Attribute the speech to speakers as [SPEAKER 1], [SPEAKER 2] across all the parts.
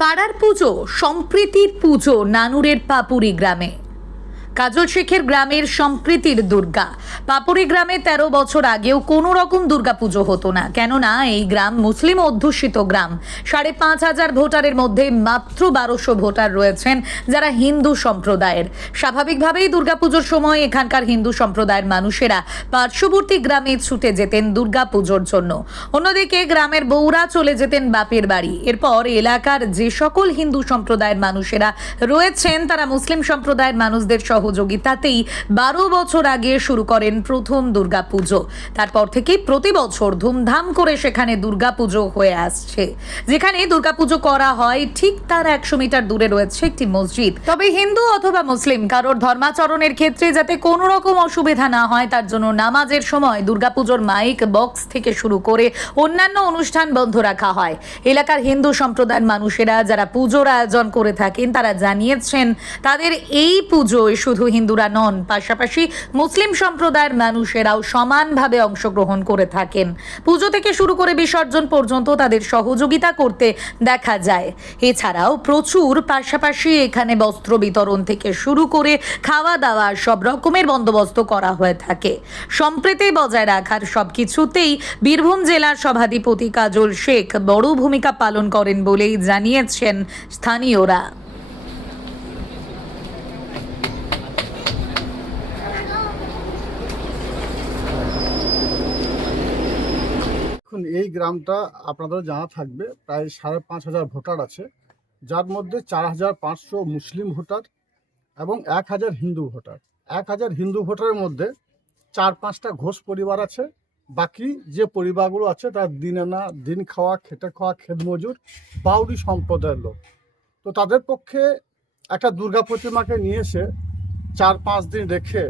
[SPEAKER 1] পাড়ার পুজো সম্প্রীতির পুজো নানুরের পাপুরি গ্রামে। কাজল শেখের গ্রামের সম্প্রীতির দুর্গা। পাপুরি গ্রামে তেরো বছর আগেও কোনো রকম দুর্গা পুজো হতো না। কেননা, এই গ্রাম মুসলিম অধ্যুষিত গ্রাম। সাড়ে পাঁচ হাজার ভোটারের মধ্যে মাত্র বারোশো ভোটার রয়েছেন যারা হিন্দু সম্প্রদায়ের। স্বাভাবিকভাবেই দুর্গাপুজোর সময় এখানকার হিন্দু সম্প্রদায়ের মানুষেরা পার্শ্ববর্তী গ্রামে ছুটে যেতেন দুর্গা পুজোর জন্য। অন্যদিকে গ্রামের বউরা চলে যেতেন বাপের বাড়ি। এরপর এলাকার যে সকল হিন্দু সম্প্রদায়ের মানুষেরা রয়েছেন, তারা মুসলিম সম্প্রদায়ের মানুষদের সহযোগিতাতেই বারো বছর আগে শুরু করেন প্রথম দুর্গাপুজো। তারপর থেকেই প্রতি বছর ধুমধাম করে সেখানে দুর্গাপুজো হয়ে আসছে। যেখানে দুর্গাপুজো করা হয়, ঠিক তার একশো মিটার দূরে রয়েছে একটি মসজিদ। তবে হিন্দু অথবা মুসলিম, কারোর ধর্মাচরণের ক্ষেত্রে যাতে কোনো রকম অসুবিধা না হয়, তার জন্য নামাজের সময় দুর্গাপুজোর মাইক বক্স থেকে শুরু করে অন্যান্য অনুষ্ঠান বন্ধ রাখা হয়। এলাকার হিন্দু সম্প্রদায়ের মানুষেরা যারা পুজোর আয়োজন করে থাকেন, তারা জানিয়েছেন, তাদের এই পুজোয় শুধু হিন্দুরা নন, পাশাপাশি মুসলিম সম্প্রদায়ের মানুষেরাও সমানভাবে অংশগ্রহণ করে থাকেন। পুজো থেকে শুরু করে বিসর্জন পর্যন্ত তাদের সহযোগিতা করতে দেখা যায়। এছাড়াও প্রচুর, পাশাপাশি এখানে বস্ত্র বিতরণ থেকে শুরু করে খাওয়া দাওয়া, সব রকমের বন্দোবস্ত করা হয়ে থাকে। সম্প্রীতি বজায় রাখার সব কিছুতেই বীরভূম জেলার সভাধিপতি কাজল শেখ বড় ভূমিকা পালন করেন বলেই জানিয়েছেন স্থানীয়রা।
[SPEAKER 2] এখন এই গ্রামটা আপনাদের জানা থাকবে, প্রায় সাড়ে পাঁচ হাজার ভোটার আছে। যার মধ্যে চার হাজার পাঁচশো মুসলিম ভোটার এবং এক হাজার হিন্দু ভোটার। এক হাজার হিন্দু ভোটারের মধ্যে চার পাঁচটা ঘোষ পরিবার আছে। বাকি যে পরিবারগুলো আছে, তার দিন আনা, দিন খাওয়া, খেটে খাওয়া, খেত মজুর বাউরি সম্প্রদায়ের লোক। তো তাদের পক্ষে একটা দুর্গা প্রতিমাকে নিয়ে এসে চার পাঁচ দিন রেখে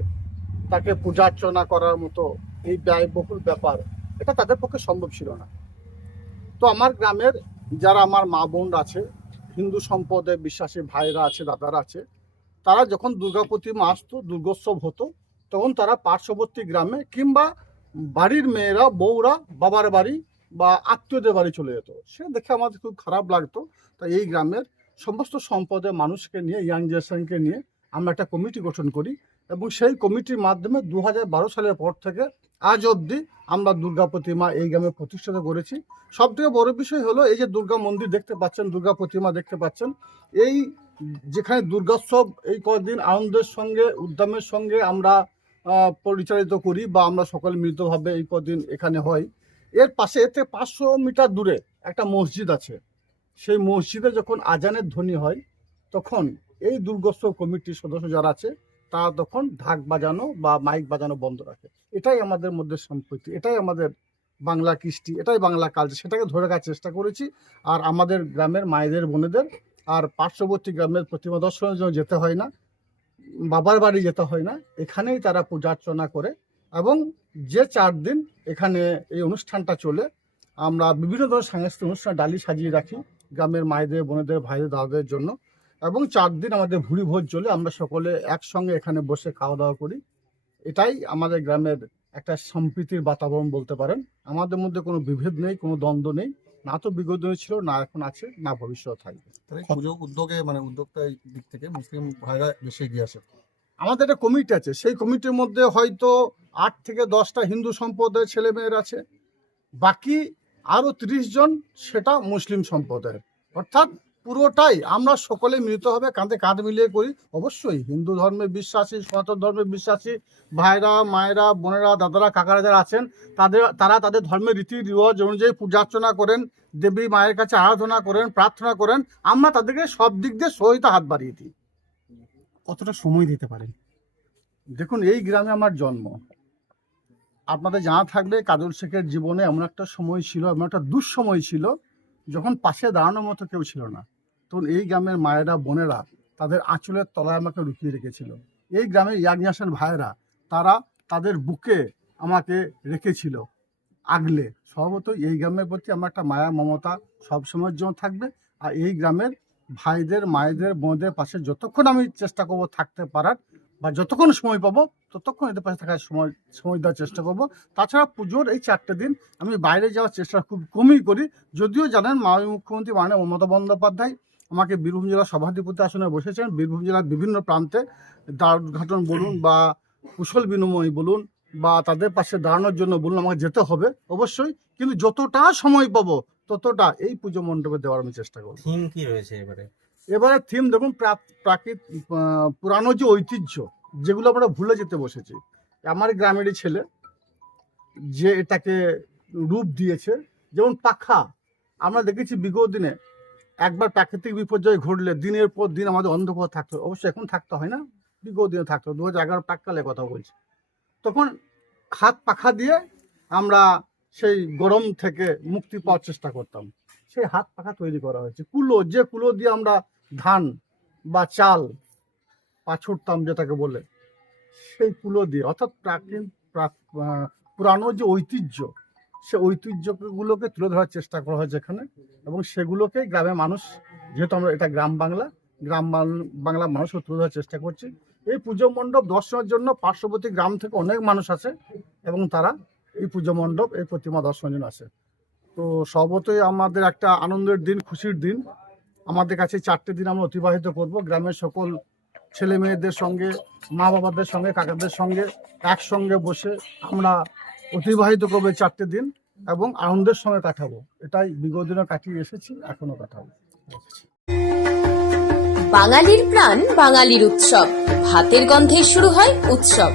[SPEAKER 2] তাকে পূজা অর্চনা করার মতো এই ব্যয়বহুল ব্যাপার এটা তাদের পক্ষে সম্ভব ছিল না। তো আমার গ্রামের যারা আমার মা বোন আছে, হিন্দু সম্পদে বিশ্বাসী ভাইরা আছে, দাদারা আছে, তারা যখন দুর্গা প্রতিমা আসতো, দুর্গোৎসব হতো, তখন তারা পার্শ্ববর্তী গ্রামে কিংবা বাড়ির মেয়েরা, বউরা, বাবার বাড়ি বা আত্মীয়দের বাড়ি চলে যেত। সে দেখে আমাদের খুব খারাপ লাগতো। তাই এই গ্রামের সমস্ত সম্পদের মানুষকে নিয়ে ইয়াং জেনারেশনকে নিয়ে আমরা একটা কমিটি গঠন করি। এবং সেই কমিটির মাধ্যমে দু হাজার বারো সালের পর থেকে আজ অবধি আমরা দুর্গা প্রতিমা এই গ্রামে প্রতিষ্ঠিত করেছি। সব থেকে বড় বিষয় হলো এই যে দুর্গা মন্দির দেখতে পাচ্ছেন, দুর্গা প্রতিমা দেখতে পাচ্ছেন, এই যেখানে দুর্গোৎসব এই কদিন আনন্দের সঙ্গে, উদ্যমের সঙ্গে আমরা পরিচালিত করি বা আমরা সকলে মিলিতভাবে এই কদিন এখানে হয়। এর পাশে এতে পাঁচশো মিটার দূরে একটা মসজিদ আছে। সেই মসজিদে যখন আজানের ধ্বনি হয়, তখন এই দুর্গোৎসব কমিটির সদস্য যারা আছে তারা তখন ঢাক বাজানো বা মাইক বাজানো বন্ধ রাখে। এটাই আমাদের মধ্যে সম্প্রীতি, এটাই আমাদের বাংলা কৃষ্টি, এটাই বাংলা কালচার সেটাকে ধরে রাখার চেষ্টা করেছি। আর আমাদের গ্রামের মায়েদের, বোনেদের আর পার্শ্ববর্তী গ্রামের প্রতিমা দর্শনের জন্য যেতে হয় না, বাবার বাড়ি যেতে হয় না, এখানেই তারা পূজা অর্চনা করে এবং যে চার দিন এখানে এই অনুষ্ঠানটা চলে, আমরা বিভিন্ন ধরনের সাংস্কৃতিক অনুষ্ঠান ডালি সাজিয়ে রাখি গ্রামের মায়েদের, বোনেদের, ভাইদের, দাদাদের জন্য। এবং চার দিন আমাদের ভুড়ি ভোজ চলে আমরা সকলে একসঙ্গে এখানে বসে খাওয়া দাওয়া করি। এটাই আমাদের গ্রামের একটা সম্প্রীতির বাতাবরণ বলতে পারেন। আমাদের মধ্যে কোনো বিভেদ নেই কোনো দ্বন্দ্ব নেই না তো বিগত ছিল না এখন আছে না ভবিষ্যৎ থাকবে।
[SPEAKER 3] পুজো উদ্যোগে মানে উদ্যোক্তা দিক থেকে মুসলিম ভাইরা বেশি এগিয়ে আসে।
[SPEAKER 2] আমাদের একটা কমিটি আছে সেই কমিটির মধ্যে হয়তো আট থেকে দশটা হিন্দু সম্প্রদায়ের ছেলে মেয়ের আছে। বাকি আরও তিরিশ জন সেটা মুসলিম সম্প্রদায়ের। অর্থাৎ পুরোটাই আমরা সকলে মিলিতভাবে কাঁধে কাঁধ মিলিয়ে করি। অবশ্যই হিন্দু ধর্মে বিশ্বাসী, সনাতন ধর্মে বিশ্বাসী, ভাইরা, মায়েরা, বোনেরা, দাদারা, কাকারা যারা আছেন, তাদের, তারা তাদের ধর্মের রীতি রিওয়াজ অনুযায়ী পূজা অর্চনা করেন, দেবী মায়ের কাছে আরাধনা করেন, প্রার্থনা করেন, আমরা তাদেরকে সব দিক দিয়ে সহিতা হাত বাড়িয়ে দিই।
[SPEAKER 4] কতটা সময় দিতে পারেন?
[SPEAKER 2] দেখুন, এই গ্রামে আমার জন্ম। আপনাদের জানা থাকবে কাজল শেখের জীবনে এমন একটা সময় ছিল, এমন একটা দুঃসময় ছিল যখন পাশে দাঁড়ানোর মতো কেউ ছিল না, তখন এই গ্রামের মায়েরা, বোনেরা তাদের আঁচলের তলায় আমাকে লুকিয়ে রেখেছিল। এই গ্রামের ইয়াগনাসেন ভাইয়েরা, তারা তাদের বুকে আমাকে রেখেছিল আগলে। স্বভাবতই এই গ্রামের প্রতি আমার একটা মায়া, মমতা সবসময়ের জন্য থাকবে আর এই গ্রামের ভাইদের, মায়েদের, বোনদের পাশে যতক্ষণ আমি চেষ্টা করব থাকতে পারার বা যতক্ষণ সময় পাবো, ততক্ষণ এদের পাশে থাকার সময় সময় দেওয়ার চেষ্টা করব। তাছাড়া পুজোর এই চারটে দিন আমি বাইরে যাওয়ার চেষ্টা খুব কমই করি। যদিও জানেন, মাননীয় মুখ্যমন্ত্রী মাননীয় মমতা বন্দ্যোপাধ্যায় আমাকে বীরভূম জেলা সভাধিপতি আসনে বসেছেন। বীরভূম জেলার বিভিন্ন প্রান্তে দ্বার উদ্ঘাটন বলুন বা কুশল বিনিময় বলুন বা তাদের পাশে দাঁড়ানোর জন্য বলুন, আমাকে যেতে হবে অবশ্যই। কিন্তু যতটা সময় পাবো, ততটা এই পুজো মণ্ডপে দেওয়ার আমি চেষ্টা করব।
[SPEAKER 5] কি রয়েছে এবারে?
[SPEAKER 2] এবারে থিম দেখুন, প্রা- প্রাকৃত পুরানো যে ঐতিহ্য, যেগুলো আমরা ভুলে যেতে বসেছি। আমার গ্রামেরই ছেলে, যে এটাকে রূপ দিয়েছে, যেমন পাখা। আমরা দেখেছি বিগত দিনে একবার প্রাকৃতিক বিপর্যয় ঘটলে দিনের পর দিন আমাদের অন্ধকার থাকতো। অবশ্যই এখন থাকতে হয় না, বিগত দিনে থাকতো। দু হাজার এগারো প্রাককালে কথা বলছি। তখন হাত পাখা দিয়ে আমরা সেই গরম থেকে মুক্তি পাওয়ার চেষ্টা করতাম। সেই হাত পাখা তৈরি করা হয়েছে। কুলো, যে কুলো দিয়ে আমরা ধান বা চাল পাছুড়তাম যেটাকে বলে, সেই কুলো দিয়ে, অর্থাৎ প্রাক- পুরানো যে ঐতিহ্য, সে ঐতিহ্যগুলোকে তুলে ধরার চেষ্টা করা হয়েছে এখানে এবং সেগুলোকে গ্রামের মানুষ, যেহেতু আমরা এটা গ্রাম বাংলা গ্রাম বাংলা মানুষও তুলে ধরার চেষ্টা করছি। এই পুজো মণ্ডপ দর্শনের জন্য পার্শ্ববর্তী গ্রাম থেকে অনেক মানুষ আছে এবং তারা এই পুজো মণ্ডপ, এই প্রতিমা দর্শনের জন্য আসে। তো সর্বতই আমাদের একটা আনন্দের দিন, খুশির দিন। আমাদের কাছে চারটে দিন আমরা অতিবাহিত করব। গ্রামের সকল ছেলে মেয়েদের সঙ্গে, মা বাবাদের সঙ্গে, কাকাদের সঙ্গে একসঙ্গে বসে আমরা অতিবাহিত করব চারটে দিন এবং আনন্দের সঙ্গে কাটাবো। এটাই বিগত দিনে কাটিয়ে এসেছি, এখনও কাটাবো।
[SPEAKER 6] বাঙালির প্রাণ বাঙালির উৎসব। ভাতের গন্ধে শুরু হয় উৎসব।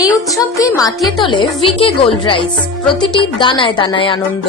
[SPEAKER 6] এই উৎসবকে মাতিয়ে তোলে ভিকে গোল্ড রাইস প্রতিটি দানায় দানায় আনন্দ।